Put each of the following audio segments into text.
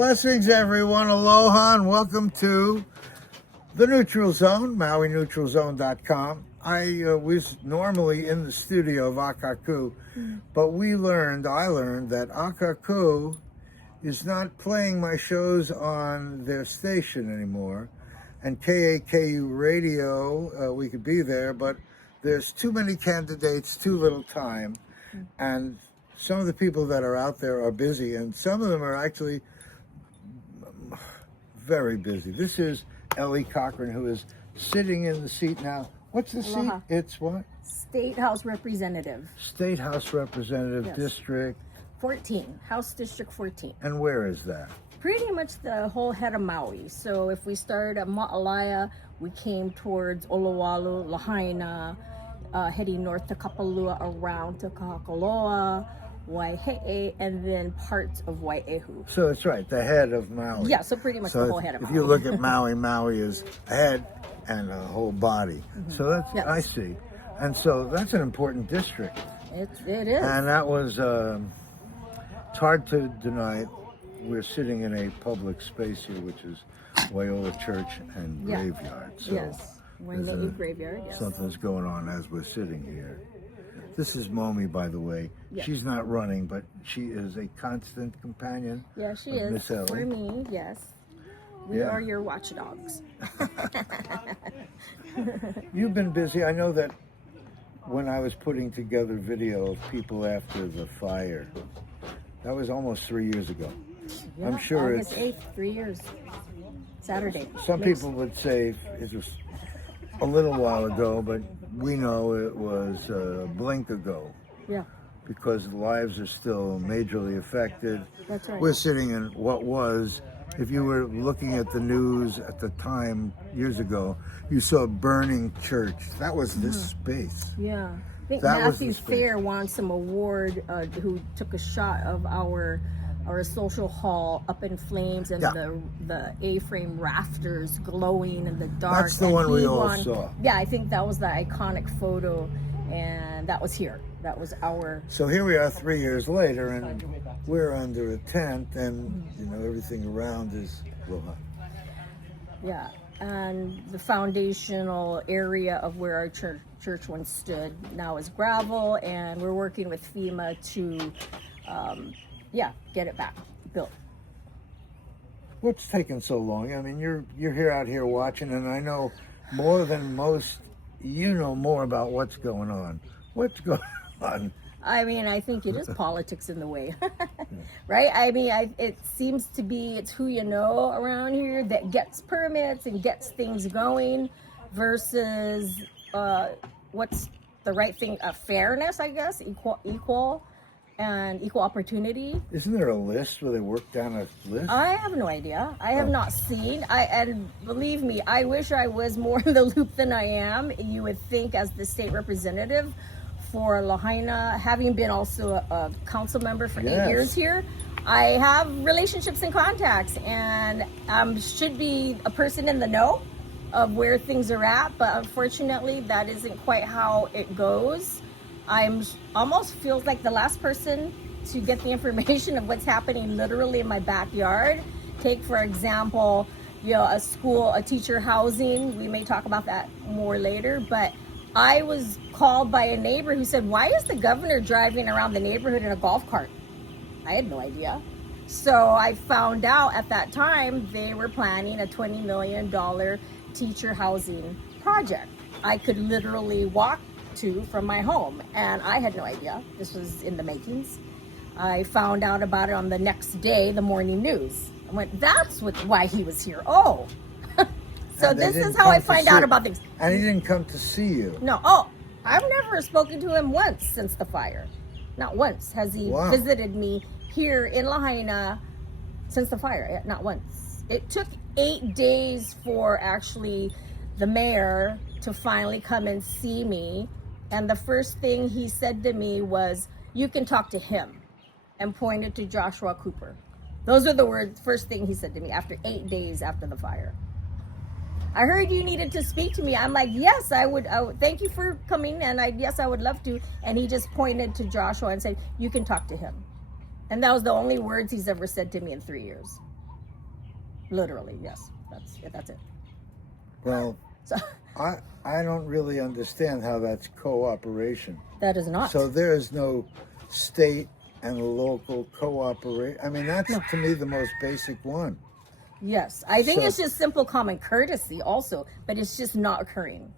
Blessings, everyone. Aloha and welcome to the Neutral Zone, MauiNeutralZone.com. I was normally in the studio of Akaku, but I learned that Akaku is not playing my shows on their station anymore. And KAKU radio, we could be there, but there's too many candidates, too little time. And some of the people that are out there are busy, and some of them are actually very busy. This is ELLE Cochran, who is sitting in the seat now. What's the seat? It's what? State House Representative. State House Representative, Yes. District. 14, House District 14. And where is that? Pretty much the whole head of Maui. So if we started at Ma'alaya, we came towards Olowalu, Lahaina, heading north to Kapalua, around to Kahakaloa, Waihe'e, and then parts of Waiehu. So it's right, the head of Maui. Yeah, so pretty much the whole head of Maui. If you look at Maui, Maui is a head and a whole body. So that's, Yes. I see. And so that's an important district. It is. And that was, it's hard to deny. We're sitting in a public space here, which is Waiola Church and Yeah. Graveyard. So Yes. We're in the there's graveyard, yes. something's going on as we're sitting here. This is Momi, by the way. Yes. She's not running, but she is a constant companion. Yeah, she of is. Miss ELLE. For me, yes. We Yeah. are your watchdogs. You've been busy. I know that when I was putting together video of people after the fire, that was almost 3 years ago. Yeah, I'm sure August it's 8th, 3 years. Saturday. some Next- people would say it was a little while ago, but we know it was a blink ago Yeah, because lives are still majorly affected. that's right. We're sitting in what was, if you were looking at the news at the time years ago, you saw a burning church. That was this space. Yeah. I think That was the Matthew space. Fair won some award, who took a shot of our social hall up in flames and Yeah. the A-frame rafters glowing in the dark. That's the and one we he all won. saw. Yeah, I think that was the iconic photo, and that was here. That was our. So here we are 3 years later, and we're under a tent, and you know everything around is aloha. Yeah, and the foundational area of where our church once stood now is gravel, and we're working with FEMA to, get it back built. What's taking so long? I mean, you're here out here watching, and I know more than most. You know more about what's going on. What's going on? I mean, I think it is politics in the way, right? I mean, it seems to be it's who you know around here that gets permits and gets things going versus what's the right thing, fairness, I guess, equal opportunity. Isn't there a list where they work down a list? I have no idea. I have not seen. And believe me, I wish I was more in the loop than I am. You would think, as the state representative for Lahaina, having been also a council member for 8 Yes. years here, I have relationships and contacts, and should be a person in the know of where things are at. But unfortunately, that isn't quite how it goes. I'm almost feels like the last person to get the information of what's happening literally in my backyard. Take, for example, a teacher housing. We may talk about that more later, but I was called by a neighbor who said, "Why is the governor driving around the neighborhood in a golf cart?" I had no idea. So I found out at that time they were planning a $20 million teacher housing project. I could literally walk to from my home, and I had no idea this was in the makings. I found out about it on the next day, the morning news. I went, that's why he was here. Oh, so And they this didn't is how come I to find see- out about things. And he didn't come to see you. No, oh, I've never spoken to him once since the fire. Not once has he Wow. visited me here in Lahaina since the fire. Not once. It took 8 days for actually the mayor to finally come and see me. And the first thing he said to me was, "You can talk to him," and pointed to Joshua Cooper. Those are the words, first thing he said to me after 8 days after the fire. I heard you needed to speak to me. I'm like, yes, I would thank you for coming, and yes, I would love to. And he just pointed to Joshua and said, "You can talk to him." And that was the only words he's ever said to me in 3 years. Literally, yes. That's it. Well, So I don't really understand how that's cooperation. that is not. So there is no state and local cooperation. I mean, that's to me the most basic one. Yes, I think So- it's just simple common courtesy also, but it's just not occurring.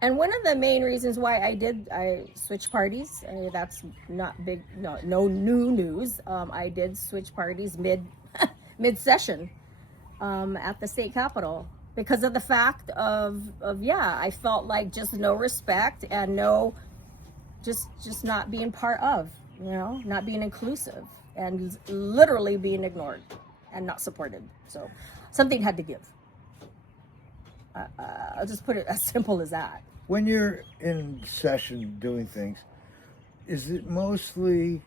And one of the main reasons why I switched parties, that's not big, no new news. I did switch parties mid session at the state capitol because of the fact of I felt like just no respect and no, just not being part of, not being inclusive and literally being ignored and not supported. So something had to give. I'll just put it as simple as that. When you're in session doing things, is it mostly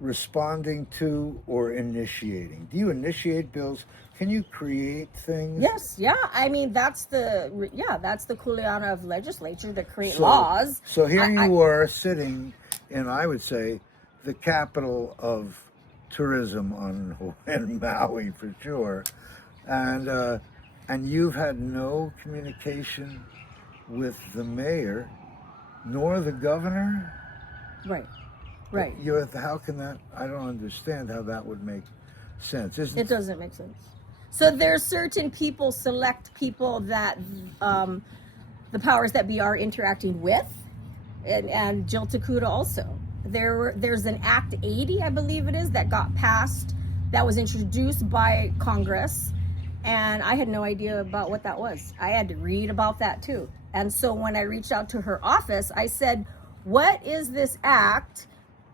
responding to or initiating? Do you initiate bills? Can you create things? Yes, yeah. I mean, that's the kuleana of legislature to create laws. So here you were sitting in, I would say, the capital of tourism in Maui for sure, and you've had no communication with the mayor nor the governor. Right. How can that? I don't understand how that would make sense. It doesn't make sense. So there's certain people, select people that the powers that be are interacting with, and Jill Takuda also. There's an Act 80, I believe it is, that got passed, that was introduced by Congress, and I had no idea about what that was. I had to read about that too. And so when I reached out to her office, I said, what is this act,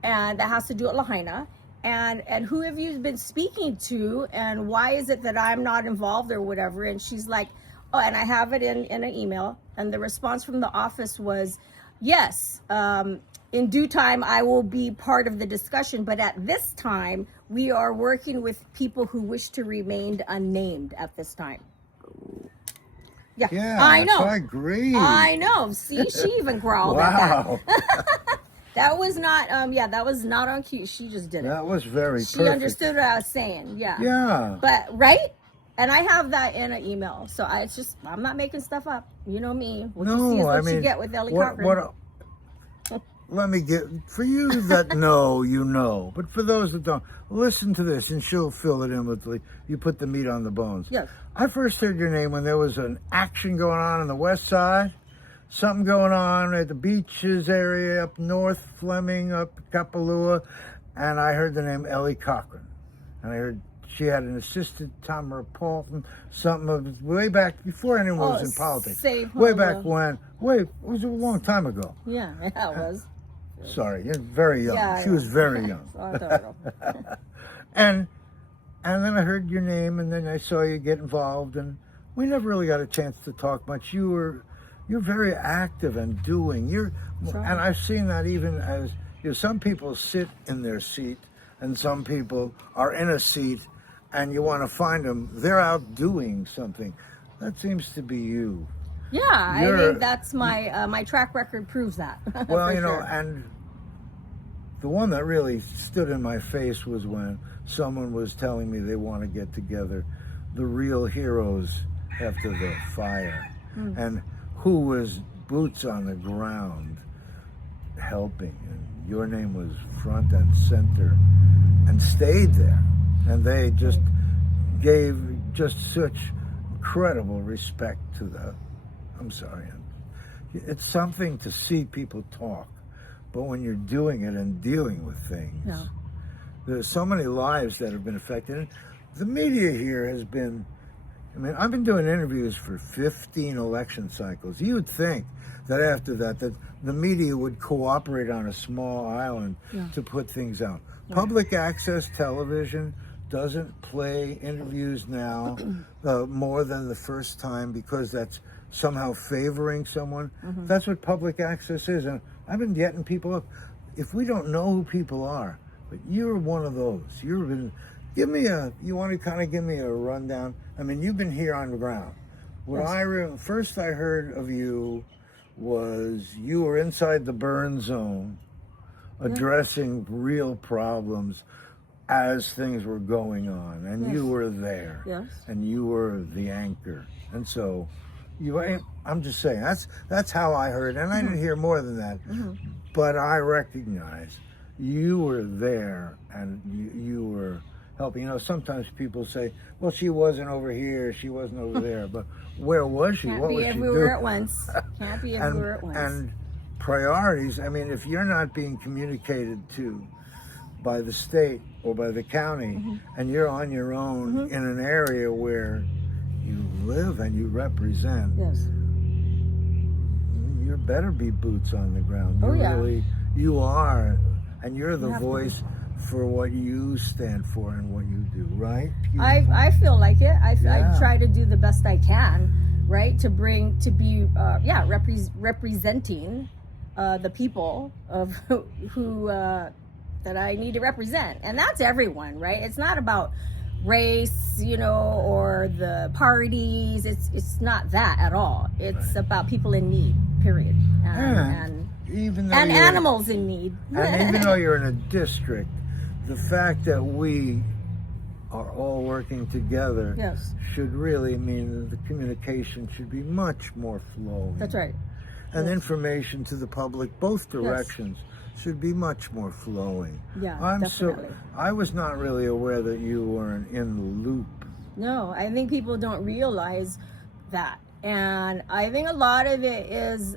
and that has to do with Lahaina, and who have you been speaking to, and why is it that I'm not involved or whatever? And she's like, oh, and I have it in an email, and the response from the office was, yes, in due time I will be part of the discussion, but at this time we are working with people who wish to remain unnamed at this time. Yeah, I know. I agree. I know. See, she even growled at that. That was not, that was not on cue. She just did it. That was very She perfect. understood what I was saying. Yeah. Yeah. But, right? And I have that in an email. So I'm not making stuff up. You know me. What you see is what you get with ELLE Cochran. Let me get, for you that know, you know. But for those that don't, listen to this and she'll fill it in with you put the meat on the bones. Yes. I first heard your name when there was an action going on the west side. Something going on at the beaches area up north, Fleming, up Kapalua. And I heard the name ELLE Cochran. And I heard she had an assistant, Tamara Paulton, something of way back before anyone was in politics. Way back when. It was a long time ago. Yeah, it was. Sorry, you're very young. Yeah, she was very young. and then I heard your name, and then I saw you get involved, and we never really got a chance to talk much. You're very active and doing. And I've seen that even as some people sit in their seat, and some people are in a seat, and you want to find them. They're out doing something. That seems to be you. Yeah, I think that's my track record proves that. Well, and the one that really stood in my face was when someone was telling me they want to get together, the real heroes after the fire, and who was boots on the ground helping. And your name was front and center and stayed there. And they just gave just such incredible respect to the, I'm sorry, it's something to see people talk, but when you're doing it and dealing with things, there's so many lives that have been affected. And the media here has been, I've been doing interviews for 15 election cycles. You would think that after that the media would cooperate on a small island to put things out. Public access television doesn't play interviews now more than the first time because that's somehow favoring someone. That's what public access is. And I've been getting people up. If we don't know who people are, but you're one of those. You want to kind of give me a rundown? You've been here on the ground. First I heard of you was you were inside the burn zone addressing real problems as things were going on, and you were there, Yes. and you were the anchor, and so I'm just saying that's how I heard, and I didn't hear more than that, but I recognize you were there, and you were helping. You know, sometimes people say, "Well, she wasn't over here, she wasn't over there," but where was she? Can't What be was she everywhere doing? at once. Can't be everywhere at once. And priorities. I mean, if you're not being communicated to by the state or by the county, and you're on your own in an area where you live and you represent, Yes. you better be boots on the ground. Oh, yeah. You are, and you're the You have to voice for what you stand for and what you do, right? I feel like it. I Yeah. try to do the best I can, right? To be representing the people of who that I need to represent, and that's everyone, right? It's not about race, you know, or the parties. It's not that at all. It's about people in need, period, and even though animals in need. and even though you're in a district, the fact that we are all working together Yes. should really mean that the communication should be much more flowing. That's right. And information to the public, both directions, should be much more flowing. Yeah, So definitely. I was not really aware that you weren't in the loop. No, I think people don't realize that. And I think a lot of it is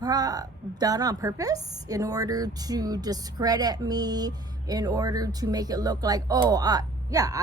done on purpose in order to discredit me, in order to make it look like, I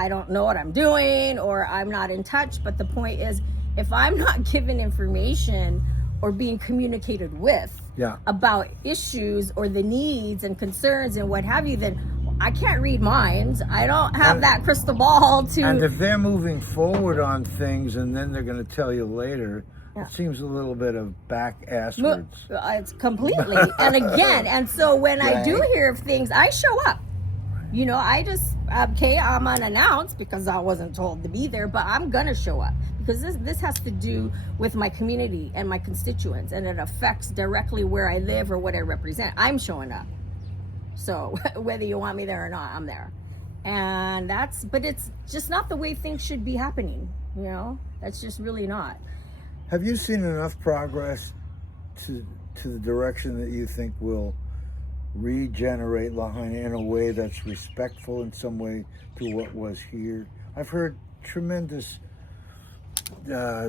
don't know what I'm doing, or I'm not in touch. But the point is, if I'm not given information or being communicated with about issues or the needs and concerns and what have you, then I can't read minds. I don't have that crystal ball to... And if they're moving forward on things and then they're going to tell you later, it seems a little bit of back-asswards. It's completely. And again, and so when I do hear of things, I show up. You know, I just, I'm unannounced because I wasn't told to be there, but I'm going to show up. Because this has to do with my community and my constituents, and it affects directly where I live or what I represent. I'm showing up. So whether you want me there or not, I'm there. And but it's just not the way things should be happening. You know, that's just really not. Have you seen enough progress to the direction that you think will regenerate Lahaina in a way that's respectful in some way to what was here? I've heard tremendous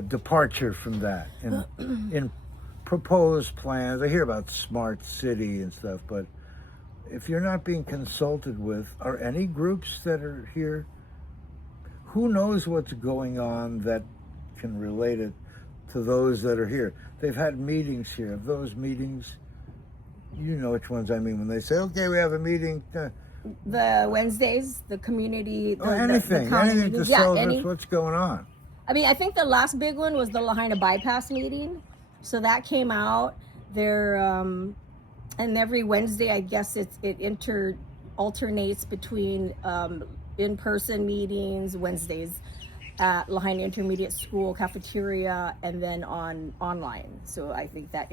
departure from that in proposed plans. I hear about smart city and stuff, but if you're not being consulted with, are any groups that are here, who knows what's going on that can relate it to those that are here? They've had meetings here. Of those meetings, you know which ones I mean when they say, okay, we have a meeting. The Wednesdays, the community, anything to tell us what's going on. I mean, I think the last big one was the Lahaina bypass meeting. So that came out there, and every Wednesday, I guess it alternates between in-person meetings, Wednesdays at Lahaina Intermediate School cafeteria, and then online. So I think that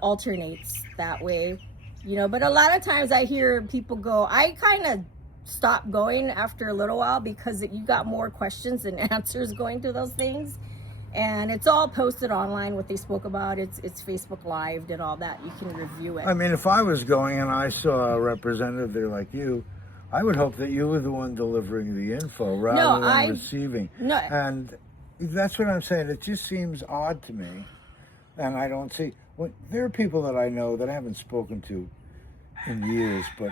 alternates that way, you know. But a lot of times I hear people go, I kind of stopped going after a little while because you got more questions than answers going to those things. And it's all posted online, what they spoke about. It's Facebook Live and all that. You can review it. I mean, if I was going and I saw a representative there like you, I would hope that you were the one delivering the info rather than receiving. No. And that's what I'm saying. It just seems odd to me. And I don't see... there are people that I know that I haven't spoken to in years, but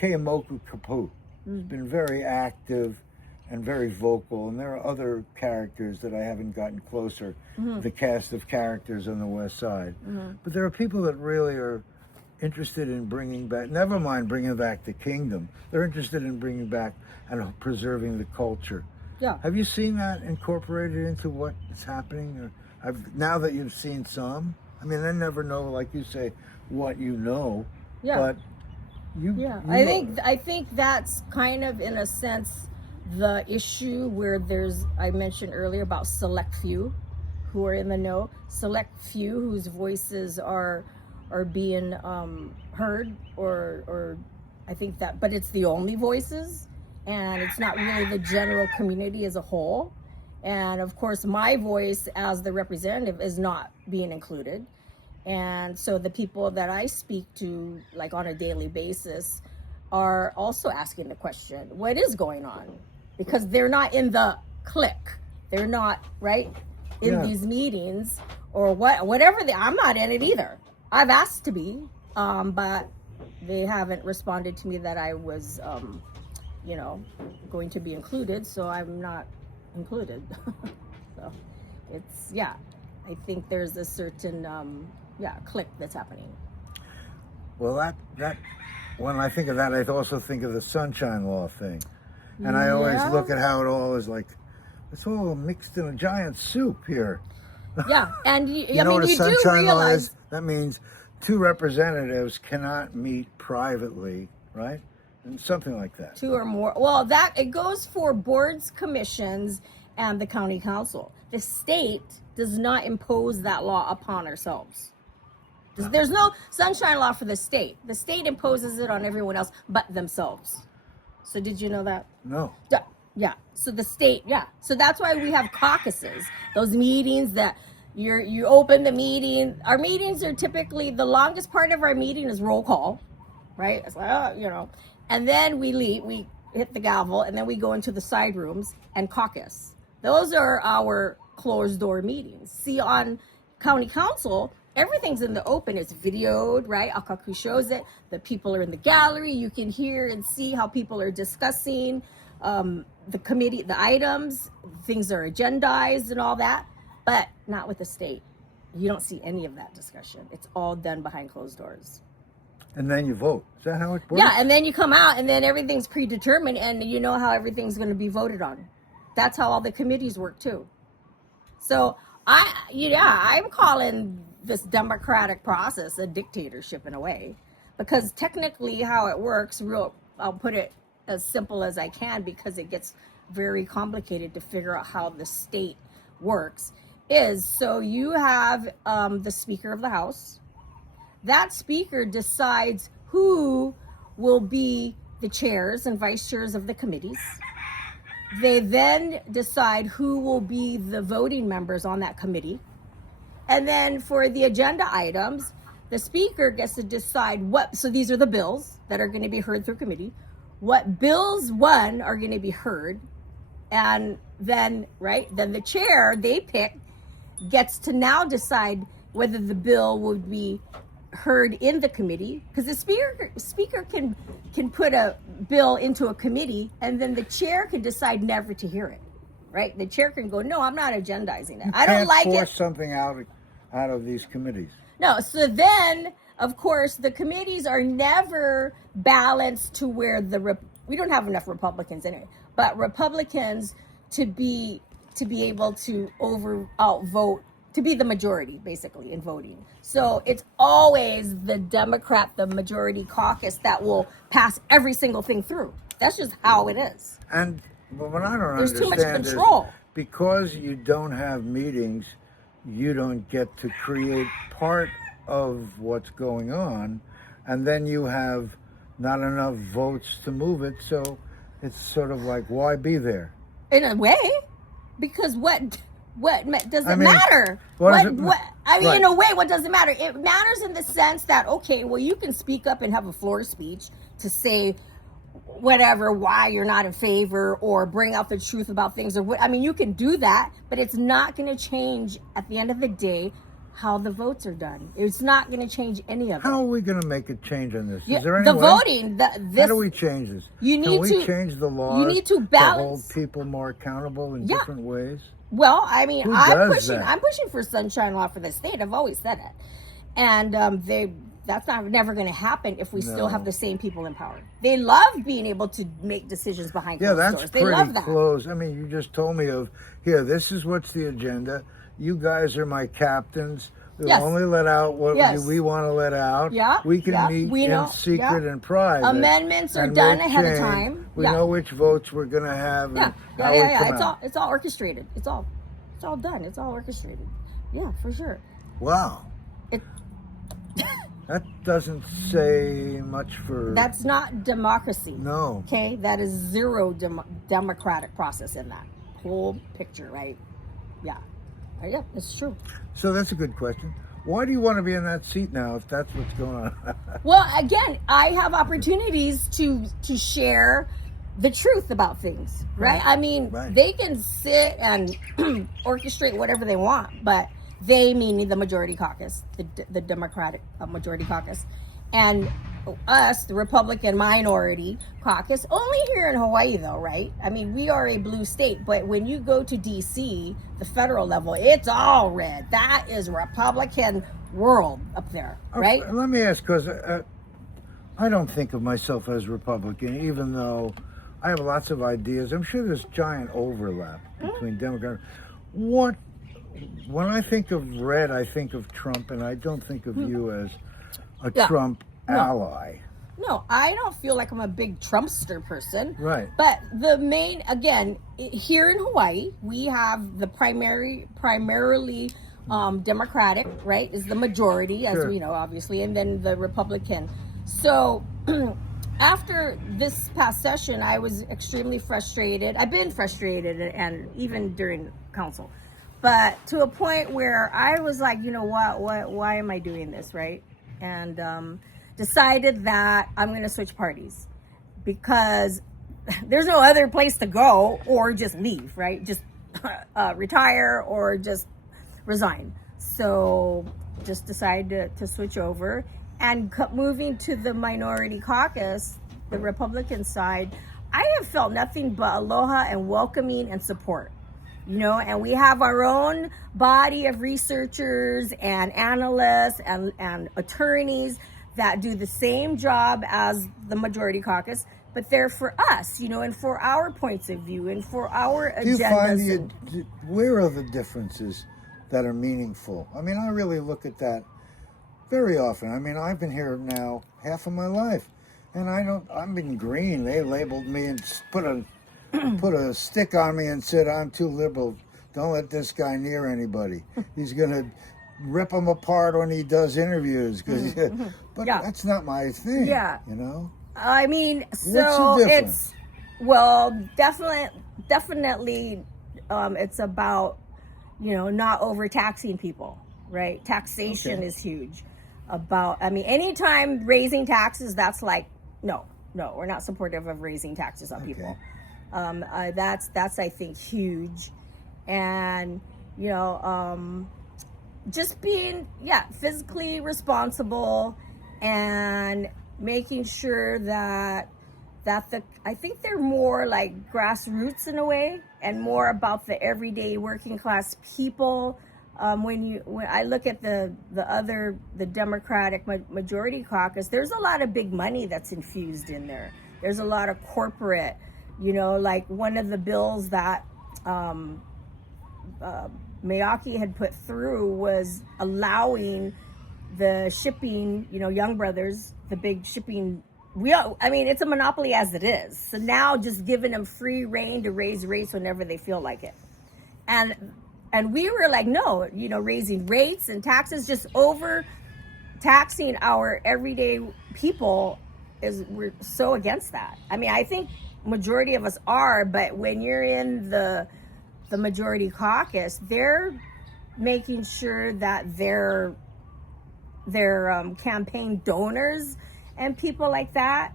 Keimoku Kapu has been very active and very vocal, and there are other characters that I haven't gotten closer, the cast of characters on the West Side. But there are people that really are interested in bringing back, never mind bringing back the kingdom, they're interested in bringing back and preserving the culture. Yeah. Have you seen that incorporated into what is happening? Or now that you've seen some, I mean, I never know, like you say, what you know, but I think that's kind of, in a sense, the issue where I mentioned earlier about select few who are in the know, select few whose voices are being heard or I think that, but it's the only voices, and it's not really the general community as a whole. And of course, my voice as the representative is not being included. And so the people that I speak to, like on a daily basis, are also asking the question, what is going on? Because they're not in the clique. They're not, right, in these meetings or whatever. I'm not in it either. I've asked to be, but they haven't responded to me that I was, going to be included. So I'm not included. So it's, I think there's a certain, clique that's happening. Well, that when I think of that, I also think of the Sunshine Law thing. And I always look at how it all is like, it's all mixed in a giant soup here. Yeah, and you know what a you do Sunshine Law realize is? That means two representatives cannot meet privately, right? And something like that. two or more. Well, that it goes for boards, commissions, and the county council. The state does not impose that law upon ourselves. There's no sunshine law for the state. The state imposes it on everyone else but themselves. So did you know that? No. Yeah. So the state, So that's why we have caucuses. Those meetings that you open the meeting. Our meetings are typically, the longest part of our meeting is roll call, right? It's like, and then we leave, we hit the gavel, and then we go into the side rooms and caucus. Those are our closed door meetings. See, on county council, everything's in the open. It's videoed, right? Akaku shows it. The people are in the gallery. You can hear and see how people are discussing the committee, the items. Things are agendized and all that, but not with the state. You don't see any of that discussion. It's all done behind closed doors. And then you vote. Is that how it works? Yeah, and then you come out, and then everything's predetermined, and you know how everything's going to be voted on. That's how all the committees work too. So I'm calling this democratic process a dictatorship in a way, because technically how it works, I'll put it as simple as I can because it gets very complicated to figure out how the state works, is so you have the Speaker of the House. That speaker decides who will be the chairs and vice chairs of the committees. They then decide who will be the voting members on that committee. And then for the agenda items, the speaker gets to decide so these are the bills that are going to be heard through committee, what bills are going to be heard. And then, then the chair they pick gets to now decide whether the bill would be heard in the committee, because the speaker can put a bill into a committee, and then the chair can decide never to hear it, right? The chair can go, no, I'm not agendizing it. I don't like it. Force something out of these committees. No, so then, of course, the committees are never balanced to where we don't have enough Republicans in it, but Republicans to be able to outvote, to be the majority, basically, in voting. So it's always the majority caucus that will pass every single thing through. That's just how it is. And what I don't There's understand too much control. is because you don't have meetings, you don't get to create part of what's going on, and then you have not enough votes to move it. So it's sort of like, why be there? In a way, because what does it matter? In a way, what does it matter? It matters in the sense that, okay, well, you can speak up and have a floor speech to say whatever, why you're not in favor, or bring out the truth about things, or you can do that, but it's not going to change at the end of the day how the votes are done. It's not going to change any of it. How are we going to make a change on this? Yeah, Is there any the way? voting, How do we change this? Can we change the laws you need to balance, hold people more accountable in different ways? Well, I'm that? pushing for sunshine law for the state. I've always said it, and that's never going to happen if we still have the same people in power. They love being able to make decisions behind closed doors. That's they pretty love that. close. You just told me here. This is what's the agenda. You guys are my captains. We'll only let out what we want to let out. Yeah, we can meet in secret and private. Amendments are done ahead of time. We know which votes we're going to have. It's all orchestrated. It's all done. It's all orchestrated. Yeah, for sure. Wow. That doesn't say much for... That's not democracy. No. Okay, that is zero democratic process in that whole picture, right? Yeah. Yeah, it's true. So that's a good question. Why do you want to be in that seat now if that's what's going on? Well, again, I have opportunities to share the truth about things, right? I mean, they can sit and orchestrate whatever they want, but they, meaning the majority caucus, the Democratic majority caucus, and us, the Republican minority caucus, only here in Hawaii though, right? I mean, we are a blue state, but when you go to DC, the federal level, it's all red. That is Republican world up there, right? Okay, let me ask, because I don't think of myself as Republican, even though I have lots of ideas. I'm sure there's giant overlap between Democrats. When I think of red, I think of Trump, and I don't think of you as a Trump ally. No, I don't feel like I'm a big Trumpster person. Right. But the main, again, here in Hawaii, we have the primarily Democratic, right, is the majority, as we know, obviously, and then the Republican. So after this past session, I was extremely frustrated. I've been frustrated, and even during council. But to a point where I was like, you know what, why am I doing this, right? And decided that I'm going to switch parties because there's no other place to go or just leave, right? Just retire or just resign. So just decided to switch over and moving to the minority caucus, the Republican side. I have felt nothing but aloha and welcoming and support. You know, and we have our own body of researchers and analysts and attorneys that do the same job as the majority caucus, but they're for us, you know, and for our points of view and for our agendas. Do you find where are the differences that are meaningful? I mean, I really look at that very often. I mean, I've been here now half of my life, and I'm in green. They labeled me and put a stick on me and said, I'm too liberal. Don't let this guy near anybody. He's going to rip him apart when he does interviews. But that's not my thing, you know? I mean, so What's the difference? Definitely it's about, you know, not overtaxing people, right? Taxation is huge. Anytime raising taxes, that's like, no, we're not supportive of raising taxes on people. That's I think huge, and you know, just being physically responsible and making sure that I think they're more like grassroots in a way and more about the everyday working class people. When I look at the Democratic majority caucus, there's a lot of big money that's infused in there. There's a lot of corporate. You know, like one of the bills that Miyake had put through was allowing the shipping, you know, Young Brothers, the big shipping. It's a monopoly as it is. So now just giving them free reign to raise rates whenever they feel like it. And we were like, no, you know, raising rates and taxes, just over taxing our everyday people we're so against that. I mean, I think majority of us are, but when you're in the majority caucus, they're making sure that their campaign donors and people like that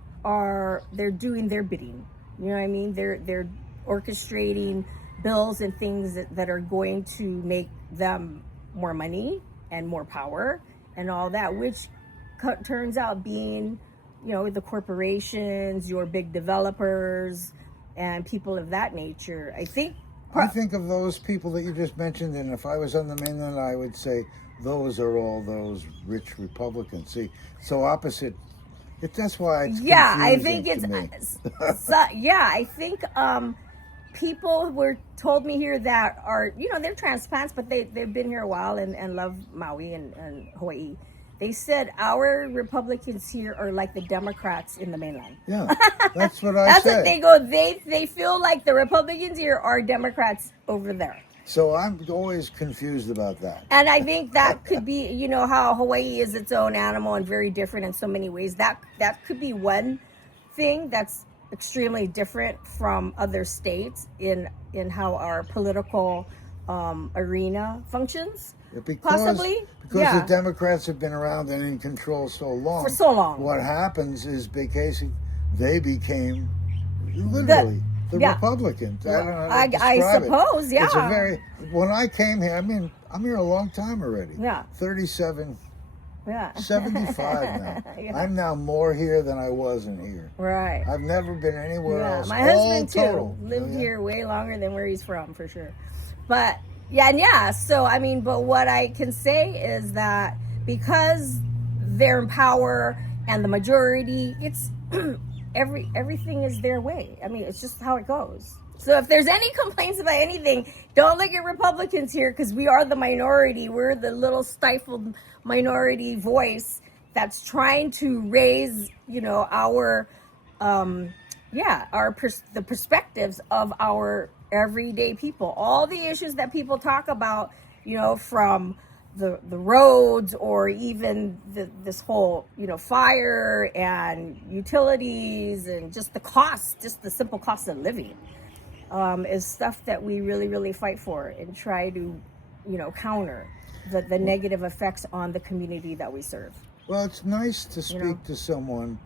they're doing their bidding. You know what I mean? They're orchestrating bills and things that are going to make them more money and more power and all that, which turns out being, you know, the corporations, your big developers, and people of that nature. I think of those people that you just mentioned, and if I was on the mainland, I would say those are all those rich Republicans. See, so opposite. That's why it's I think it's to me. I think people were told me here that are, you know, they're transplants, but they've been here a while and love Maui and Hawaii. They said our Republicans here are like the Democrats in the mainland. Yeah, that's what I said. That's what they go. They feel like the Republicans here are Democrats over there. So I'm always confused about that. And I think that could be, you know, how Hawaii is its own animal and very different in so many ways. That could be one thing that's extremely different from other states in how our political arena functions. Possibly, because the Democrats have been around and in control so long. For so long. What happens is they became literally the Republicans. I don't know how to describe suppose, it. It's when I came here, I mean, I'm here a long time already. Yeah. 37, 75 now. Yeah. I'm now more here than I wasn't here. Right. I've never been anywhere else. My husband total. too lived here way longer than where he's from, for sure. But so I mean, but what I can say is that because they're in power and the majority, it's everything is their way. I mean, it's just how it goes. So if there's any complaints about anything, don't look at Republicans here, because we are the minority. We're the little stifled minority voice that's trying to raise, you know, our the perspectives of our everyday people. All the issues that people talk about, you know, from the roads, or even this whole, you know, fire and utilities, and just the simple cost of living, is stuff that we really, really fight for and try to, you know, counter the negative effects on the community that we serve. Well, it's nice to speak to someone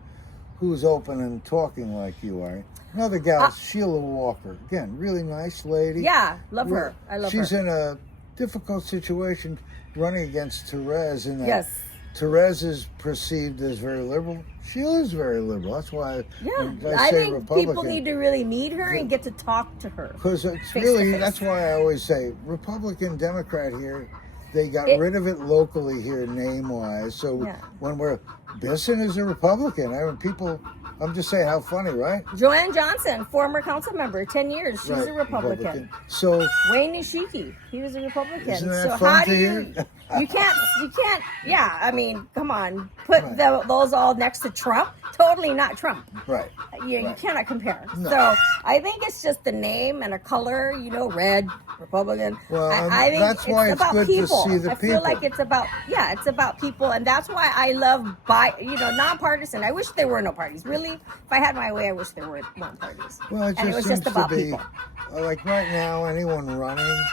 who's open and talking like you are. Another gal, Sheila Walker. Again, really nice lady. Yeah, love her. I love her. She's in a difficult situation running against Therese. In that Yes. Therese is perceived as very liberal. Sheila's very liberal. That's why I say think Republican. people need to really meet her and get to talk to her. Because it's face really, to face. that's why I always say Republican, Democrat here. They got rid of it locally here, name-wise. So when Bisson is a Republican. I mean, I'm just saying how funny, right? Joanne Johnson, former council member, 10 years. She's a Republican. So Wayne Nishiki, he was a Republican. Isn't that so fun how to do hear? you can't, I mean, come on. Put those all next to Trump. Totally not Trump. Right. You cannot compare. No. So I think it's just the name and a color, you know, red, Republican. Well, I think that's why it's about good people. to see the I people. feel like it's about people, and that's why I love nonpartisan. I wish there were no parties. Really, if I had my way, I wish there weren't parties. Well, and it was just about people. Like right now, anyone running,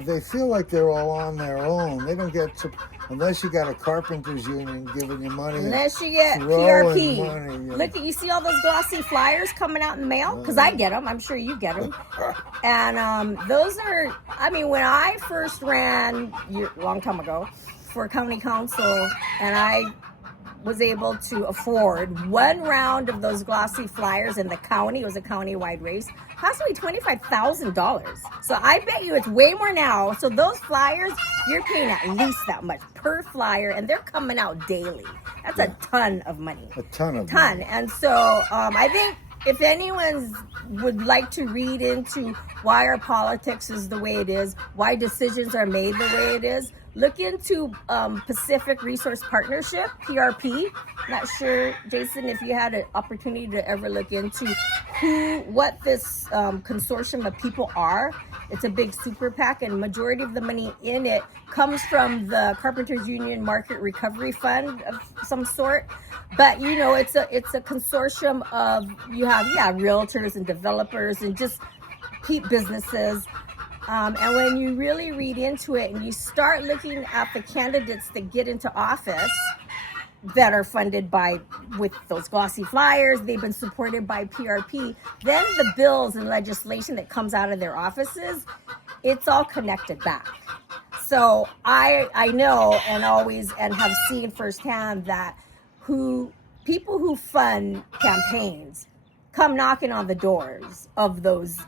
they feel like they're all on their own. They don't get to, unless you got a carpenters union giving you money. Unless you get PRP. Money, Look, you see all those glossy flyers coming out in the mail? Because I get them. I'm sure you get them. And those are, I mean, when I first ran, a long time ago, for county council, and I was able to afford one round of those glossy flyers in the county. It was a county-wide race. Cost me $25,000. So I bet you it's way more now. So those flyers, you're paying at least that much per flyer, and they're coming out daily. That's a ton of money. A ton of money. And so I think if anyone would like to read into why our politics is the way it is, why decisions are made the way it is, look into Pacific Resource Partnership, PRP. Not sure, Jason, if you had an opportunity to ever look into what this consortium of people are. It's a big super PAC, and majority of the money in it comes from the Carpenters Union Market Recovery Fund of some sort. But you know, it's a consortium of, you have realtors and developers and just businesses. And when you really read into it and you start looking at the candidates that get into office that are funded with those glossy flyers, they've been supported by PRP, then the bills and legislation that comes out of their offices, it's all connected back. So I know and have seen firsthand that people who fund campaigns come knocking on the doors of those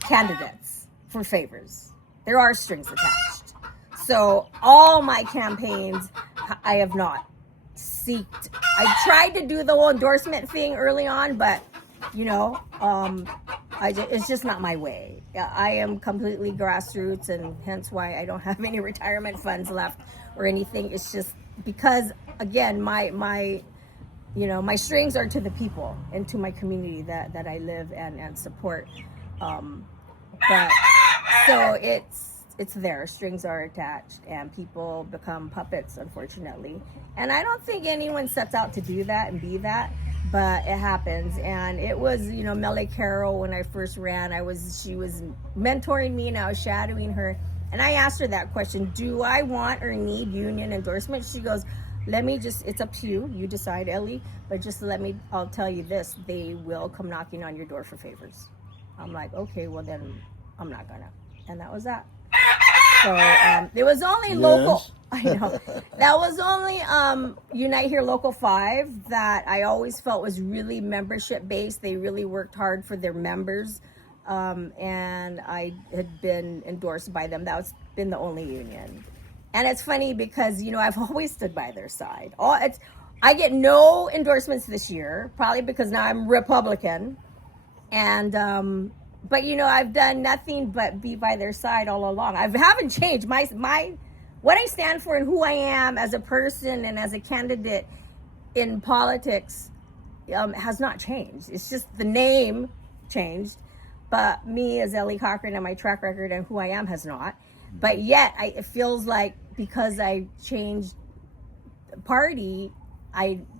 candidates for favors. There are strings attached. So all my campaigns, I have not seeked. I tried to do the whole endorsement thing early on, but it's just not my way. I am completely grassroots, and hence why I don't have any retirement funds left or anything. It's just because, again, my strings are to the people and to my community that I live and support. But So it's there. Strings are attached, and people become puppets, unfortunately. And I don't think anyone sets out to do that and be that, but it happens. And it was, Melly Carroll when I first ran. She was mentoring me, and I was shadowing her. And I asked her that question: do I want or need union endorsement? She goes, it's up to you. You decide, Ellie. But I'll tell you this: they will come knocking on your door for favors. I'm like, okay, well then I'm not gonna. And that was that. So it was only local. I know. That was only Unite Here Local 5 that I always felt was really membership based. They really worked hard for their members. And I had been endorsed by them. That's been the only union. And it's funny because, I've always stood by their side. I get no endorsements this year, probably because now I'm Republican. And, but I've done nothing but be by their side all along. I haven't changed what I stand for and who I am as a person and as a candidate in politics has not changed. It's just the name changed, but me as ELLE Cochran and my track record and who I am has not. But yet it feels like because I changed party,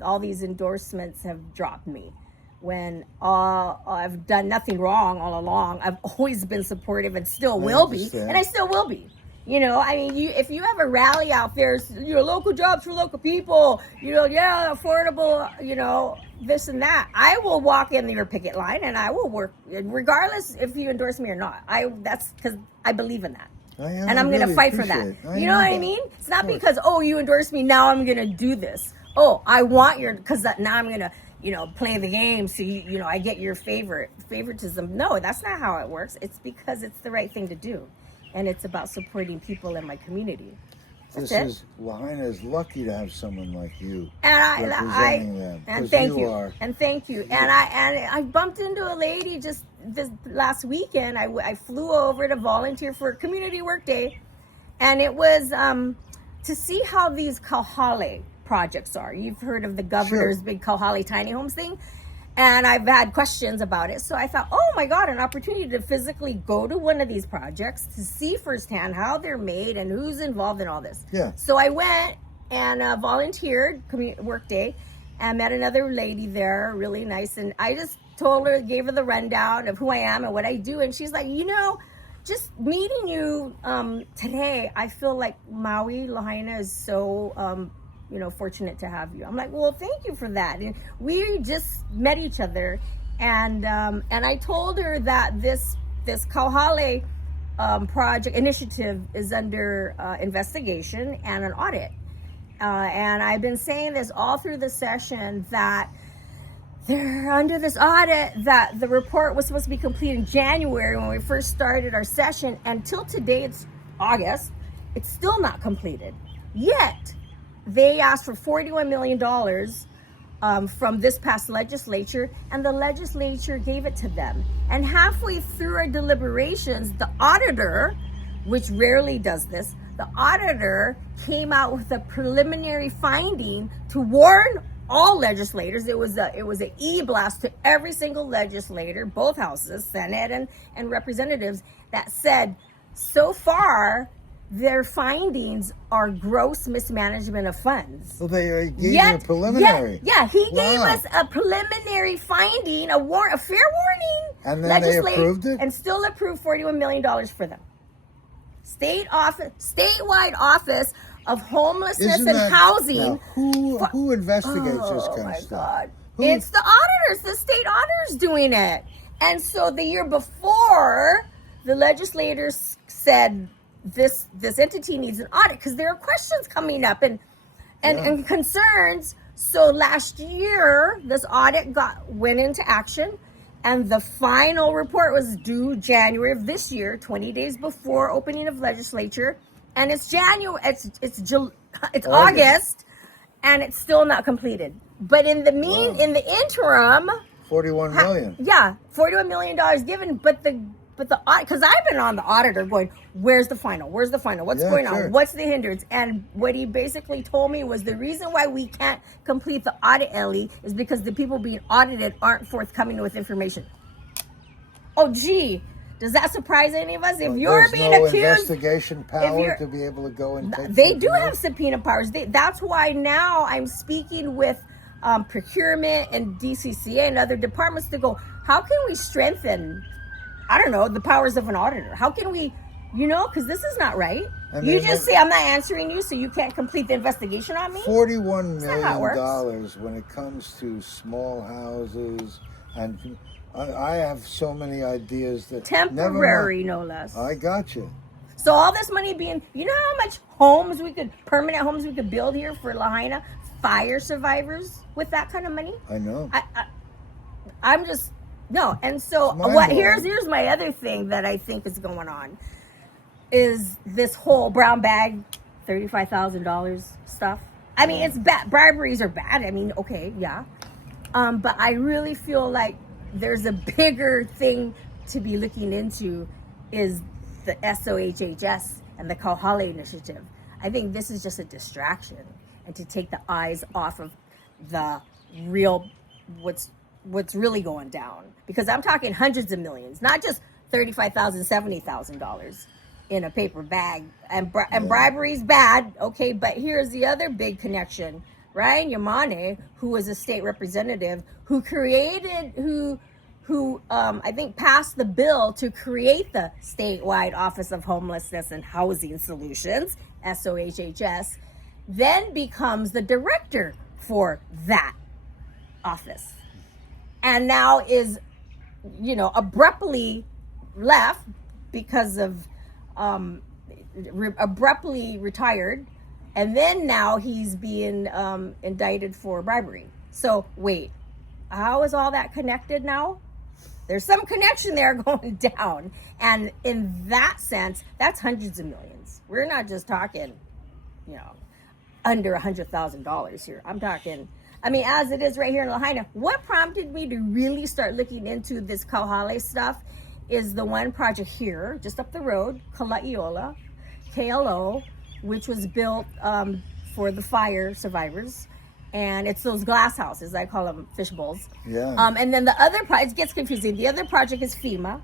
all these endorsements have dropped me. When I've done nothing wrong all along. I've always been supportive and still will be, and I still will be. If you have a rally out there, local jobs for local people, affordable, this and that, I will walk in your picket line and I will work, regardless if you endorse me or not. That's because I believe in that. And I'm going to fight for that. You know what I mean? It's not because, you endorse me, now I'm going to do this. I want because now I'm going to, play the game so I get your favoritism. No, that's not how it works. It's because it's the right thing to do. And it's about supporting people in my community. Lahaina is lucky to have someone like you representing them. And thank you. And I bumped into a lady just this last weekend. I flew over to volunteer for a community work day, and it was to see how these Kauhale projects are. You've heard of the governor's big Kauhale tiny homes thing, and I've had questions about it. So I thought, oh my God, an opportunity to physically go to one of these projects to see firsthand how they're made and who's involved in all this. Yeah. So I went and volunteered work day and met another lady there, really nice. And I just gave her the rundown of who I am and what I do. And she's like, just meeting you today, I feel like Maui, Lahaina is so fortunate to have you. I'm like, well, thank you for that. And we just met each other, and I told her that this Kauhale project initiative is under investigation and an audit. And I've been saying this all through the session that they're under this audit, that the report was supposed to be complete in January when we first started our session. Until today, it's August, it's still not completed. Yet, they asked for $41 million from this past legislature, and the legislature gave it to them. And halfway through our deliberations, the auditor, which rarely does this, the auditor came out with a preliminary finding to warn all legislators. It was an e-blast to every single legislator, both houses, Senate and representatives, that said, so far, their findings are gross mismanagement of funds. Well, they gave you a preliminary. He gave us a preliminary finding, a fair warning. And then they approved it? And still approved $41 million for them. Statewide Office of Homelessness and Housing. Who investigates this kind of stuff? God. It's the auditors, the state auditors doing it. And so the year before, the legislators said, this entity needs an audit because there are questions coming up and concerns. So last year, this audit went into action, and the final report was due January of this year, 20 days before opening of legislature. And it's August, and it's still not completed. But in the interim, $41 million. $41 million given, but the because I've been on the auditor going, where's the final? What's going on? What's the hindrance? And what he basically told me was the reason why we can't complete the audit, Ellie, is because the people being audited aren't forthcoming with information. Oh, gee, Does that surprise any of us? If Well, you're there's being no accused, investigation power you're- to be able to go and take they do something have else? subpoena powers. That's why now I'm speaking with procurement and DCCA and other departments to go, how can we strengthen, I don't know, the powers of an auditor? How can we, because this is not right. I mean, You just say, I'm not answering you, so you can't complete the investigation on me? $41 not how it works. million when it comes to small houses, and I have so many ideas that Temporary, no less. I got you. So all this money being, you know how much permanent homes we could build here for Lahaina fire survivors with that kind of money? I know. I'm just, no. And so here's my other thing that I think is going on is this whole brown bag, $35,000 stuff. I mean, it's bad. Briberies are bad. I mean, okay, yeah. But I really feel like there's a bigger thing to be looking into is the SOHHS and the Kauhale initiative. I think this is just a distraction and to take the eyes off of the real, what's really going down. Because I'm talking hundreds of millions, not just $35,000, $70,000 in a paper bag. And bribery's bad, okay, but here's the other big connection. Ryan Yamane, who was a state representative, who I think passed the bill to create the statewide Office of Homelessness and Housing Solutions, SOHHS, then becomes the director for that office. And now is, abruptly left because of abruptly retired. And then now he's being indicted for bribery. So wait, how is all that connected now? There's some connection there going down. And in that sense, that's hundreds of millions. We're not just talking, under $100,000 here. I'm talking, as it is right here in Lahaina. What prompted me to really start looking into this Kauhale stuff is the one project here, just up the road, Waiola, KLO, which was built for the fire survivors. And it's those glass houses, I call them fish bowls. Yeah. And then the other project, it gets confusing. The other project is FEMA.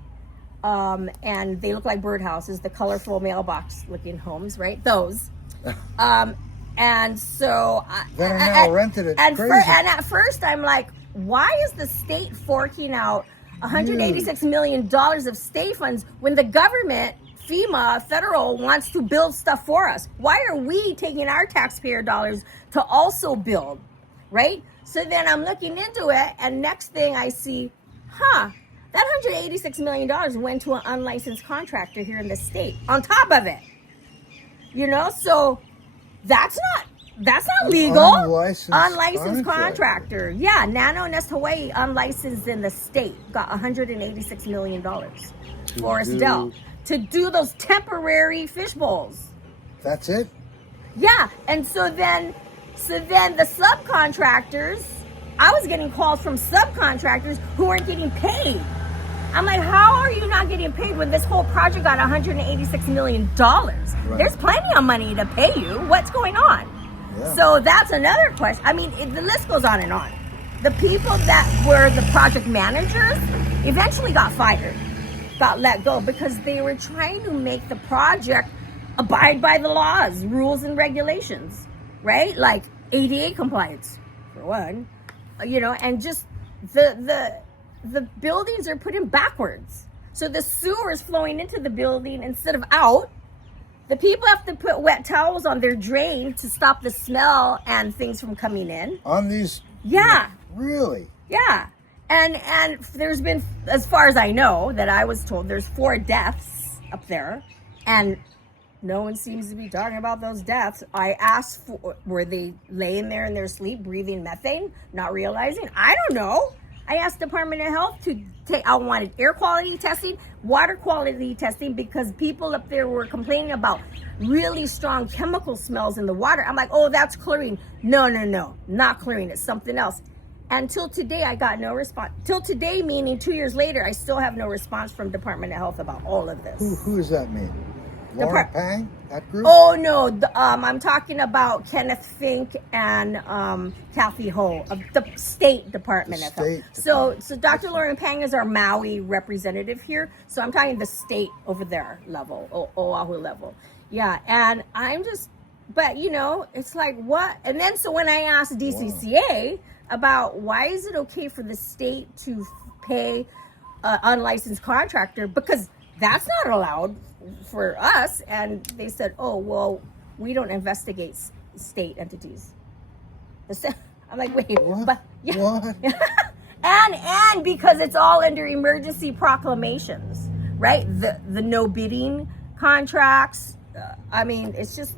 And they look like birdhouses, the colorful mailbox looking homes, right? Those. And so Then are now rented at crazy. And at first I'm like, why is the state forking out $186 million of state funds when the government, FEMA, federal, wants to build stuff for us? Why are we taking our taxpayer dollars to also build, right? So then I'm looking into it, and next thing I see, that $186 million went to an unlicensed contractor here in the state on top of it. So that's not legal. Unlicensed contractor. Yeah, Nano Nest Hawaii, unlicensed in the state, got $186 million. Forest Dell. To do those temporary fish bowls. That's it? Yeah, and so then the subcontractors, I was getting calls from subcontractors who weren't getting paid. I'm like, how are you not getting paid when this whole project got $186 million? Right. There's plenty of money to pay you. What's going on? Yeah. So that's another question. The list goes on and on. The people that were the project managers eventually got fired, got let go, because they were trying to make the project abide by the laws, rules, and regulations, right? Like ADA compliance, for one, and just the buildings are put in backwards. So the sewer is flowing into the building instead of out. The people have to put wet towels on their drain to stop the smell and things from coming in. On these? Yeah. Really? Yeah. And there's been, as far as I know, that I was told, there's 4 deaths up there. And no one seems to be talking about those deaths. I asked, were they laying there in their sleep, breathing methane, not realizing? I don't know. I asked Department of Health to I wanted air quality testing, water quality testing, because people up there were complaining about really strong chemical smells in the water. I'm like, oh, that's chlorine. No, not chlorine. It's something else. Until today, I got no response. Till today, meaning 2 years later, I still have no response from Department of Health about all of this. Who does that mean? Lauren Pang, that group? Oh no, I'm talking about Kenneth Fink and Kathy Ho of the State Department of Health. So Dr. Lauren Pang is our Maui representative here. So I'm talking the state over there level, Oahu level. Yeah, and I'm just, but you know, it's like what? And then so when I asked DCCA about why is it okay for the state to pay an unlicensed contractor, because that's not allowed for us, and they said, oh well, we don't investigate state entities. I'm like, wait, what? But yeah. What? and because it's all under emergency proclamations, right? The no bidding contracts, I mean, it's just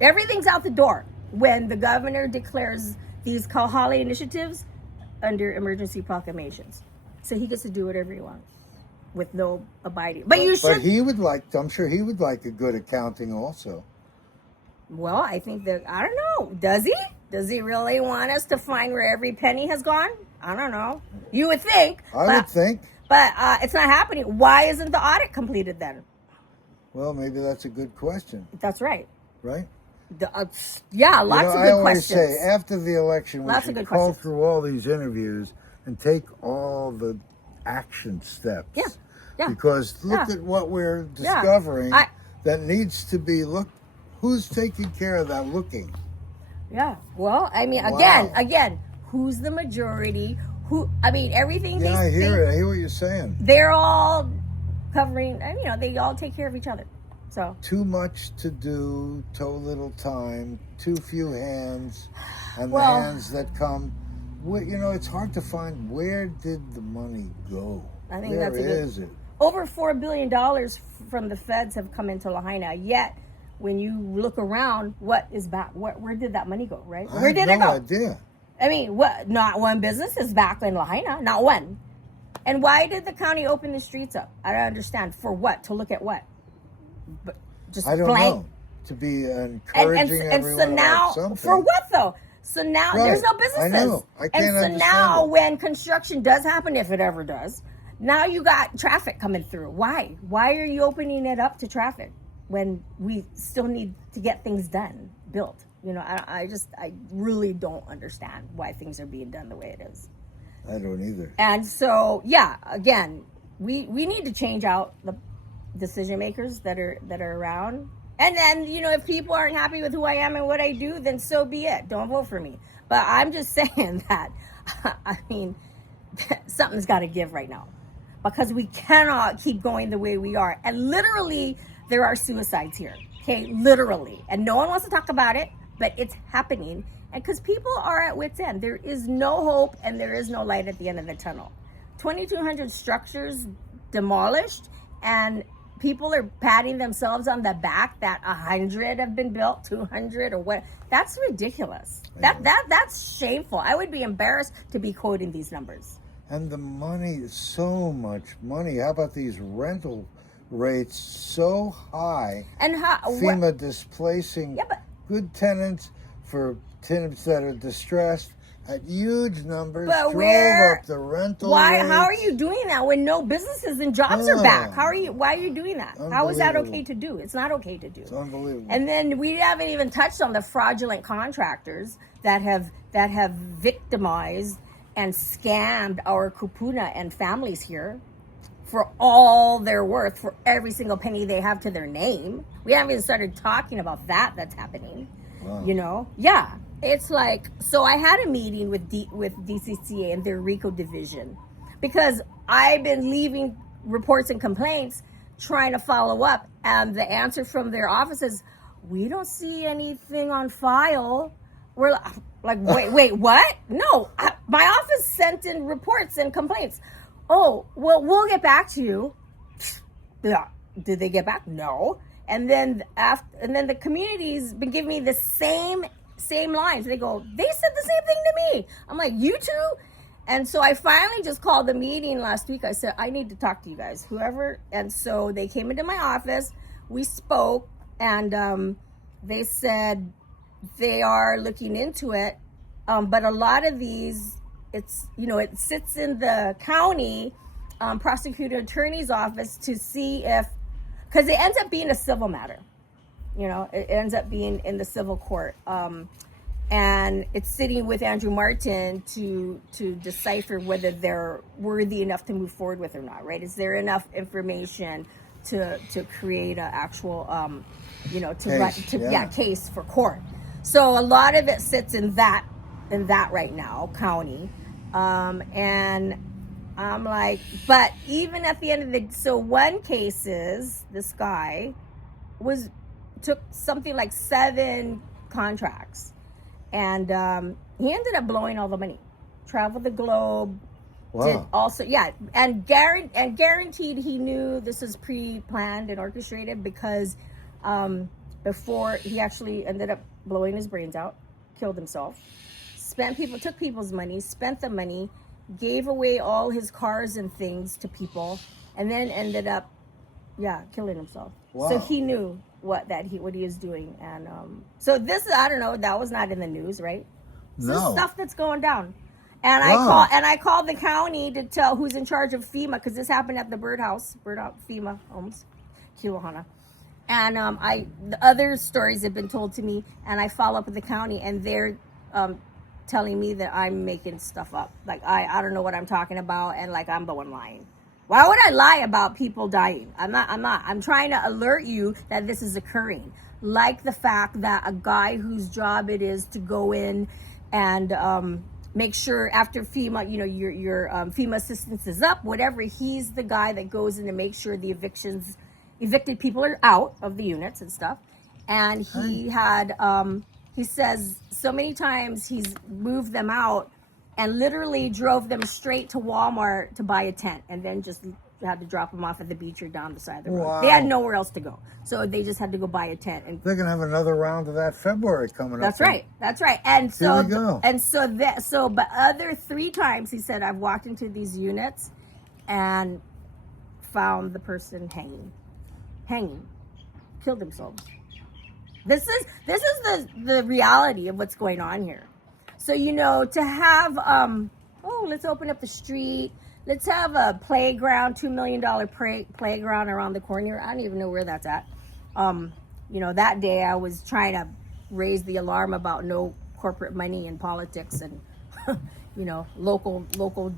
everything's out the door when the governor declares these Kauhale initiatives under emergency proclamations, so he gets to do whatever he wants with no abiding. But you should. But he would like, I'm sure he would like a good accounting also. Well, I think that, I don't know. Does he? Does he really want us to find where every penny has gone? I don't know. You would think. I would think. But it's not happening. Why isn't the audit completed then? Well, maybe that's a good question. That's right. Right? Yeah, lots of good questions. I always say, after the election, we should call through all these interviews and take all the action steps. Yeah. Yeah. Because look at what we're discovering that needs to be looked. Who's taking care of that looking? Yeah. Well, I mean, again, who's the majority? Who? I mean, everything. Yeah, I hear it. I hear what you're saying. They're all covering. You know, they all take care of each other. So too much to do, too little time, too few hands, and the hands that come. You know, it's hard to find where did the money go. I think where is it? Over $4 billion from the feds have come into Lahaina. Yet, when you look around, what is back? Where did that money go? Right? Where did it go? I have no idea. I mean, what? Not one business is back in Lahaina. Not one. And why did the county open the streets up? I don't understand. For what? To look at what? But just I don't know. To be encouraging everyone so now, about something. For what though? So now there's no businesses. I know. I can't understand so now it. when construction does happen, if it ever does, now you got traffic coming through. Why? Why are you opening it up to traffic when we still need to get things done, built? You know, I really don't understand why things are being done the way it is. I don't either. And so, yeah, again, we need to change out the decision makers that are around. And then, you know, if people aren't happy with who I am and what I do, then so be it. Don't vote for me. But I'm just saying that, I mean, something's got to give right now. Because we cannot keep going the way we are. And literally, there are suicides here. Okay, literally. And no one wants to talk about it, but it's happening. And because people are at wit's end. There is no hope and there is no light at the end of the tunnel. 2,200 structures demolished, and people are patting themselves on the back that 100 have been built, 200 or what. That's ridiculous. That's shameful. I would be embarrassed to be quoting these numbers. And the money, so much money. How about these rental rates so high? And FEMA displacing good tenants for tenants that are distressed at huge numbers, drove up the rental rates. How are you doing that when no businesses and jobs are back? Why are you doing that? How is that okay to do? It's not okay to do. It's unbelievable. And then we haven't even touched on the fraudulent contractors that have victimized and scammed our kupuna and families here for all their worth, for every single penny they have to their name. We haven't even started talking about that's happening. Wow. You know? Yeah. It's like, so I had a meeting with DCCA and their RICO division, because I've been leaving reports and complaints trying to follow up, and the answer from their office is, we don't see anything on file. We're like, wait, what? No, my office sent in reports and complaints. Oh, well, we'll get back to you. Yeah. Did they get back? No. And then the community's been giving me the same lines. They go, they said the same thing to me. I'm like, you too? And so I finally just called the meeting last week. I said, I need to talk to you guys, whoever. And so they came into my office. We spoke, and they said they are looking into it. But a lot of these, it sits in the county prosecutor attorney's office to see if because it ends up being a civil matter. You know, it ends up being in the civil court. And it's sitting with Andrew Martin to decipher whether they're worthy enough to move forward with or not, right? Is there enough information to create an actual, case for court? So a lot of it sits in that right now, county. And I'm like, but even at the end of the, so one case is this guy took something like 7 contracts. And he ended up blowing all the money. Traveled the globe. Wow. Did also, yeah, and guaranteed he knew this was pre-planned and orchestrated because before he actually ended up blowing his brains out, killed himself, took people's money, spent the money, gave away all his cars and things to people, and then ended up, killing himself. Wow. So he knew what he was doing, and so this, I don't know, that was not in the news, right? So No. stuff that's going down, and Wow. I called the county to tell who's in charge of FEMA, because this happened at the birdhouse FEMA homes, Kilohana, and the other stories have been told to me, and I follow up with the county, and they're telling me that I'm making stuff up, like I don't know what I'm talking about, and like I'm the one lying. Why would I lie about people dying? I'm not. I'm trying to alert you that this is occurring. Like the fact that a guy whose job it is to go in and make sure after FEMA, your FEMA assistance is up, whatever, he's the guy that goes in to make sure the evicted people are out of the units and stuff. And he had, he says so many times he's moved them out and literally drove them straight to Walmart to buy a tent, and then just had to drop them off at the beach or down the side of the road. Wow. They had nowhere else to go, so they just had to go buy a tent. And They're gonna have another round of that February coming up. that's right. And so, Here we go. But other 3 times he said I've walked into these units and found the person hanging, killed themselves. This is the reality of what's going on here. So, to have, let's open up the street. Let's have a playground, $2 million playground around the corner. I don't even know where that's at. That day I was trying to raise the alarm about no corporate money in politics and, local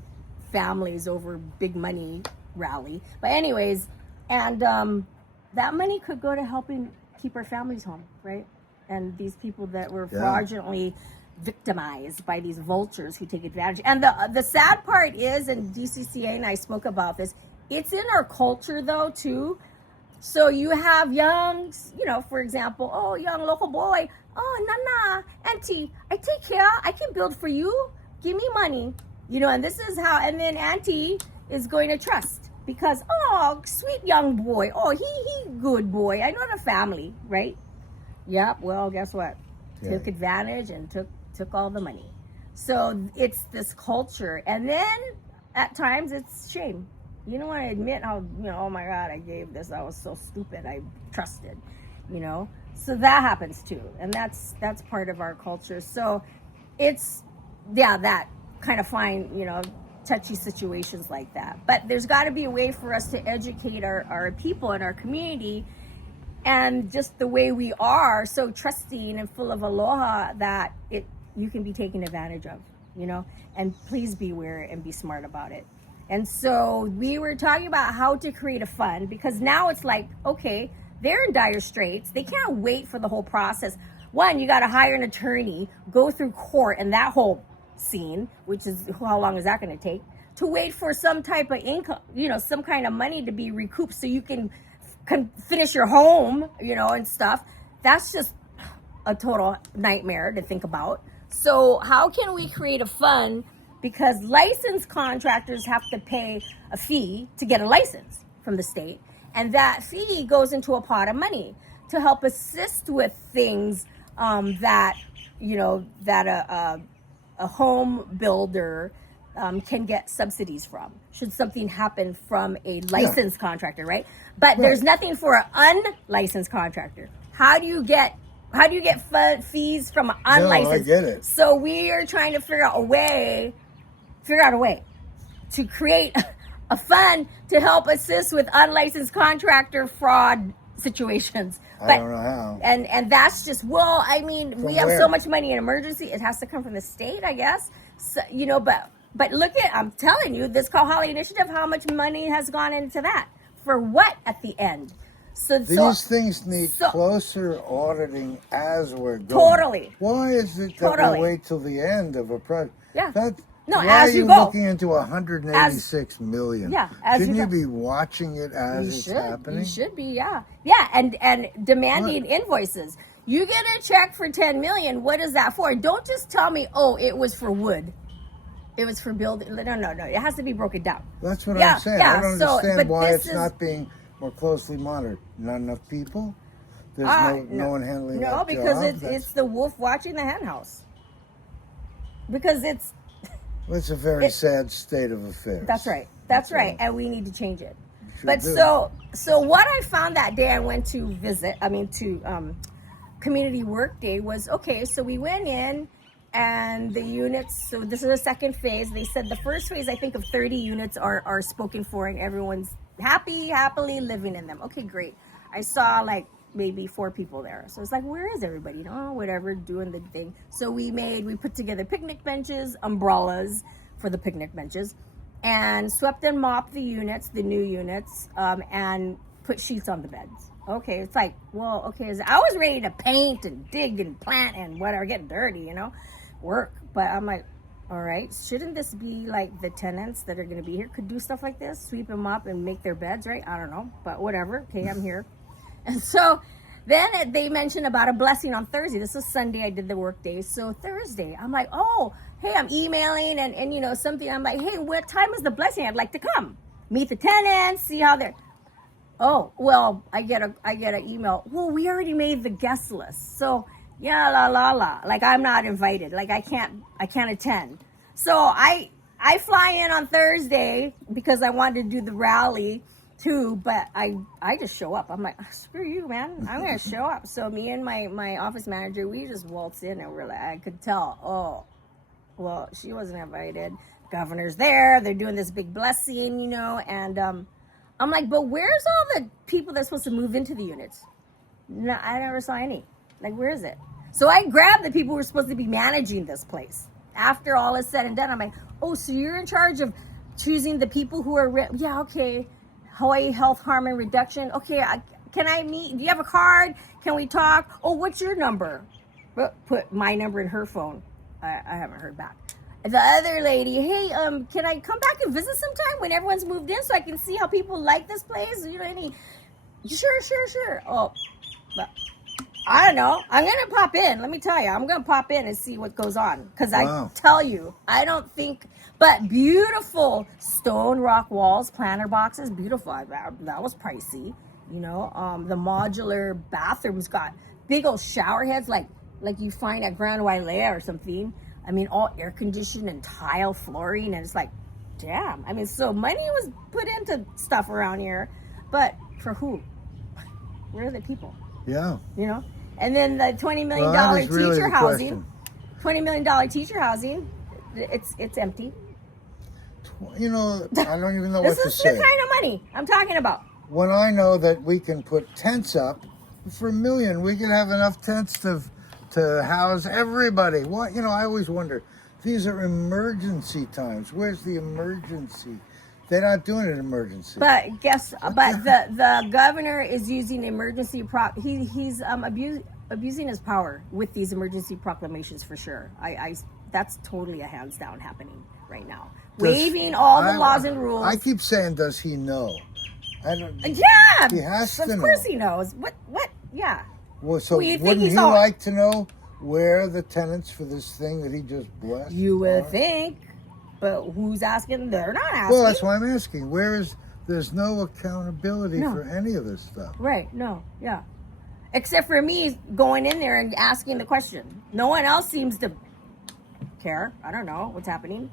families over big money rally. But anyways, and that money could go to helping keep our families home, right? And these people that were fraudulently victimized by these vultures who take advantage. And the sad part is, and DCCA and I spoke about this, it's in our culture though too. So you have young, for example, young local boy, Nana, auntie, I take care, I can build for you, give me money, and this is how, and then auntie is going to trust because, sweet young boy, he good boy, I know the family, right? Yep, well, guess what? Took advantage and took all the money. So it's this culture, and then at times it's shame. You don't want to admit how, oh my God, I gave this, I was so stupid, I trusted, so that happens too, and that's part of our culture. So it's that kind of fine, touchy situations like that, but there's got to be a way for us to educate our people in our community, and just the way we are so trusting and full of aloha that you can be taken advantage of, and please be aware and be smart about it. And so we were talking about how to create a fund, because now it's like, okay, they're in dire straits. They can't wait for the whole process. One, you got to hire an attorney, go through court and that whole scene, which is, how long is that going to take? To wait for some type of income, some kind of money to be recouped so you can finish your home, and stuff. That's just a total nightmare to think about. So how can we create a fund? Because licensed contractors have to pay a fee to get a license from the state. And that fee goes into a pot of money to help assist with things that a home builder can get subsidies from, should something happen from a licensed contractor, right? But there's nothing for an unlicensed contractor. How do you get fees from an unlicensed? No, I get it. So we are trying to figure out a way to create a fund to help assist with unlicensed contractor fraud situations. I don't know how. And that's just, well, I mean, we have where? so much money in emergency. It has to come from the state, I guess. So, you know, but look at, I'm telling you, this Kahala Initiative, how much money has gone into that? For what at the end? These things need closer auditing as we're going. Totally. Why is it that we wait till the end of a project? Yeah. Why as are you go. looking into $186 million? Yeah, shouldn't you be watching it as it's happening? You should be, yeah, and demanding invoices. You get a check for $10 million. What is that for? Don't just tell me, oh, it was for wood. It was for building. No. It has to be broken down. That's what I'm saying. Yeah, I don't understand why it's not being more closely monitored. Not enough people. There's no one handling that job. No, because it's the wolf watching the hen house. Because it's a very sad state of affairs. That's right. That's right. And we need to change it. But so what I found that day I went to community work day was, okay, so we went in and the units, so this is the second phase. They said the first phase, I think, of 30 units are spoken for and everyone's happily living in them. Okay, great. I saw like maybe 4 people there. So it's like, where is everybody? Whatever, doing the thing. So we put together picnic benches, umbrellas for the picnic benches, and swept and mopped the units, the new units, and put sheets on the beds. Okay, it's like, well, okay, I was ready to paint and dig and plant and whatever, get dirty, work. But I'm like, all right, shouldn't this be like the tenants that are going to be here could do stuff like this, sweep them up and make their beds, right? I don't know, but whatever. Okay, I'm here. And so then they mentioned about a blessing on Thursday. This was Sunday. I did the work day. So Thursday, I'm like, oh, hey, I'm emailing and something. I'm like, hey, what time is the blessing? I'd like to come meet the tenants, see how they're. Oh, well, I get an email. Well, we already made the guest list. So yeah, la. Like I'm not invited. Like I can't attend. So I fly in on Thursday because I wanted to do the rally too, but I just show up. I'm like, screw you, man. I'm gonna show up. So me and my office manager, we just waltzed in and we're like, I could tell, oh, well, she wasn't invited. Governor's there. They're doing this big blessing, and I'm like, but where's all the people that's supposed to move into the units? No, I never saw any. Like, where is it? So I grabbed the people who were supposed to be managing this place. After all is said and done, I'm like, oh, so you're in charge of choosing the people who are, yeah, okay. Hawaii Health Harm and Reduction. Okay, can I meet? Do you have a card? Can we talk? Oh, what's your number? Put my number in her phone. I haven't heard back. The other lady, hey, can I come back and visit sometime when everyone's moved in so I can see how people like this place? Sure. Oh, but I don't know. I'm going to pop in. Let me tell you, I'm going to pop in and see what goes on. Because I tell you, I don't think, but beautiful stone rock walls, planter boxes, beautiful. That was pricey. The modular bathrooms got big old shower heads like you find at Grand Wailea or something. I mean, all air conditioned and tile flooring, and it's like, damn. I mean, so money was put into stuff around here, but for who? Where are the people? Yeah. And then the $20 million teacher housing. $20 million teacher housing. It's empty. I don't even know what to say. This is the kind of money I'm talking about. When I know that we can put tents up for $1 million, we can have enough tents to house everybody. What I always wonder. These are emergency times. Where's the emergency? They're not doing an emergency. But the governor is using emergency he's abusing his power with these emergency proclamations for sure. That's totally a hands down happening right now. Waiving all the laws and rules. I keep saying, does he know? Yeah. He has to know. Of course he knows. What? Yeah. Well, so wouldn't he like to know where the tenants for this thing that he just blessed? You would think, but who's asking? They're not asking. Well, that's why I'm asking. There's no accountability for any of this stuff. Right, no, yeah. Except for me going in there and asking the question. No one else seems to care. I don't know what's happening.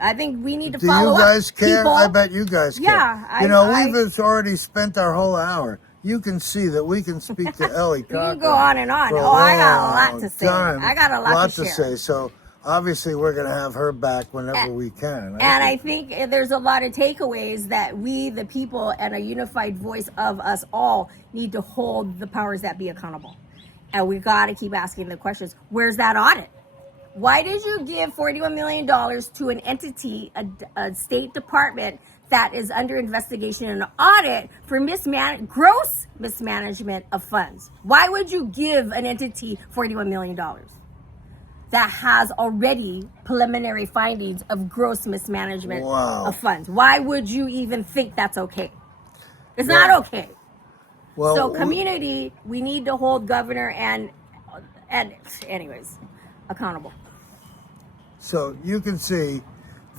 I think we need to follow up. Do you guys care? People. I bet you guys care. Yeah. We've already spent our whole hour. You can see that we can speak to ELLE Cochran. You can go on and on. I got a lot to say. I got a lot to share. So obviously we're going to have her back whenever we can. And I think there's a lot of takeaways that we, the people, and a unified voice of us all need to hold the powers that be accountable. And we got to keep asking the questions. Where's that audit? Why did you give $41 million to an entity, a state department that is under investigation and audit for gross mismanagement of funds? Why would you give an entity $41 million that has already preliminary findings of gross mismanagement of funds? Why would you even think that's okay? It's not okay. Well, so community, we need to hold governor and anyways, accountable. So you can see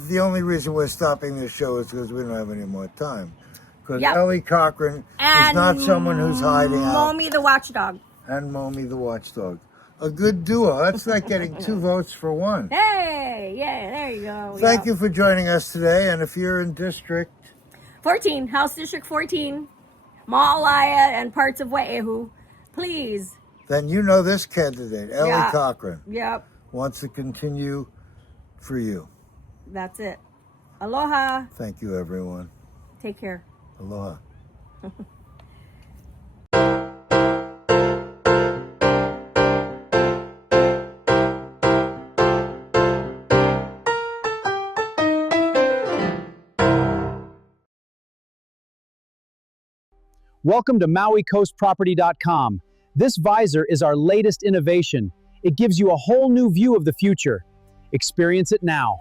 the only reason we're stopping this show is because we don't have any more time. Because ELLE Cochran is not someone who's hiding out. Momi the watchdog. And Momi the watchdog. A good duo. That's like getting 2 votes for 1. Hey, yeah, there you go. Thank you for joining us today. And if you're in District 14, House District 14, Ma'alaya and parts of Waiola, please. Then you know this candidate, ELLE Cochran. Yep. Wants to continue for you. That's it. Aloha. Thank you, everyone. Take care. Aloha. Welcome to MauiCoastProperty.com. This visor is our latest innovation. It gives you a whole new view of the future. Experience it now.